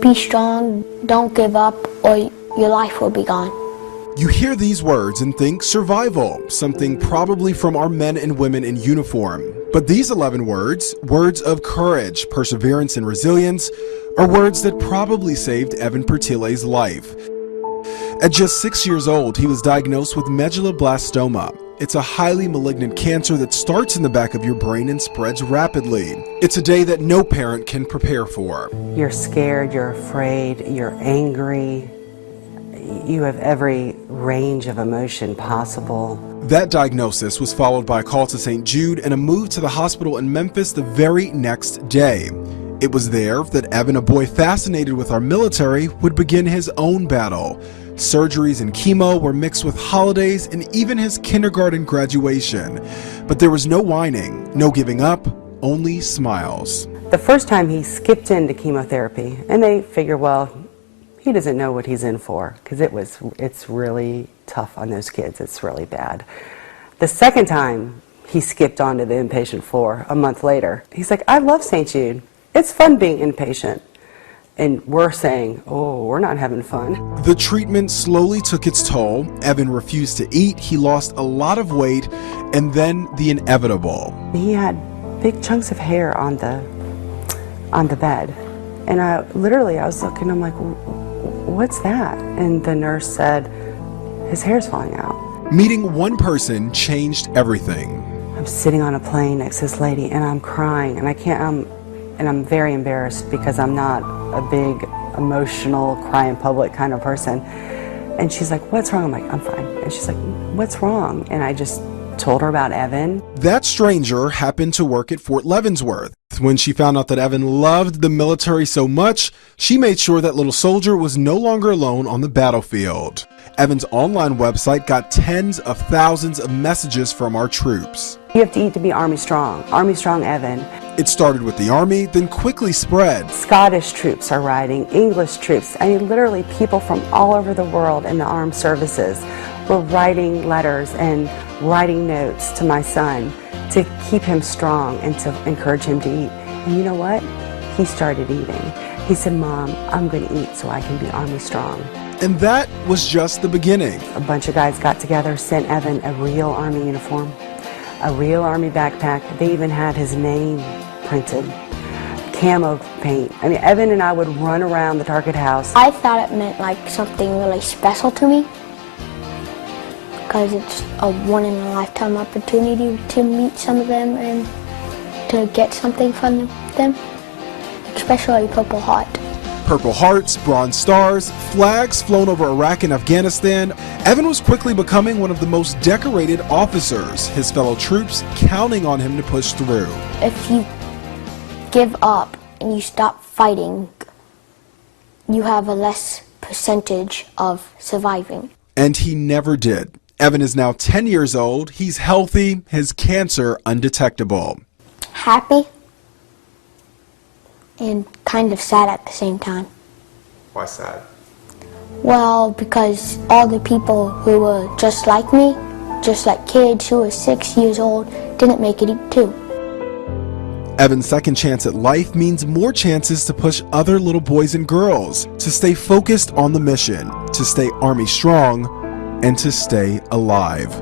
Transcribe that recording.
Be strong, don't give up, or your life will be gone. You hear these words and think survival, something probably from our men and women in uniform. But these 11 words, words of courage, perseverance, and resilience, are words that probably saved Evan Pertille's life. At just 6 years old, he was diagnosed with medulloblastoma. It's a highly malignant cancer that starts in the back of your brain and spreads rapidly. It's a day that no parent can prepare for. You're scared, you're afraid, you're angry. You have every range of emotion possible. That diagnosis was followed by a call to St. Jude and a move to the hospital in Memphis the very next day. It was there that Evan, a boy fascinated with our military, would begin his own battle. Surgeries and chemo were mixed with holidays and even his kindergarten graduation. But there was no whining, no giving up, only smiles. The first time he skipped into chemotherapy, and they figure, well, he doesn't know what he's in for, because it's really tough on those kids. It's really bad. The second time he skipped onto the inpatient floor a month later, he's like, I love St. Jude. It's fun being inpatient. And we're saying, oh, we're not having fun. The treatment slowly took its toll. Evan refused to eat, he lost a lot of weight, and then the inevitable. He had big chunks of hair on the bed. And I was looking, I'm like, what's that? And the nurse said, his hair's falling out. Meeting one person changed everything. I'm sitting on a plane next to this lady and I'm crying and I'm very embarrassed because I'm not a big emotional cry in public kind of person. And she's like, what's wrong? I'm like, I'm fine. And she's like, what's wrong? And I just told her about Evan. That stranger happened to work at Fort Leavenworth. When she found out that Evan loved the military so much, she made sure that little soldier was no longer alone on the battlefield. Evan's online website got tens of thousands of messages from our troops. You have to eat to be Army Strong. Army Strong Evan. It started with the Army, then quickly spread. Scottish troops are writing, English troops. I mean, literally people from all over the world in the armed services were writing letters and writing notes to my son to keep him strong and to encourage him to eat. And you know what? He started eating. He said, Mom, I'm going to eat so I can be Army Strong. And that was just the beginning. A bunch of guys got together, sent Evan a real Army uniform, a real Army backpack. They even had his name printed, camo paint. I mean, Evan and I would run around the Target house. I thought it meant like something really special to me, because it's a one-in-a-lifetime opportunity to meet some of them and to get something from them, especially Purple Heart. Purple Hearts, Bronze Stars, flags flown over Iraq and Afghanistan. Evan was quickly becoming one of the most decorated officers, his fellow troops counting on him to push through. If you give up and you stop fighting, you have a less percentage of surviving. And he never did. Evan is now 10 years old. He's healthy, his cancer undetectable. Happy and kind of sad at the same time. Why sad? Well, because all the people who were just like me, just like kids who were 6 years old, didn't make it too. Evan's second chance at life means more chances to push other little boys and girls to stay focused on the mission, to stay Army strong, and to stay alive.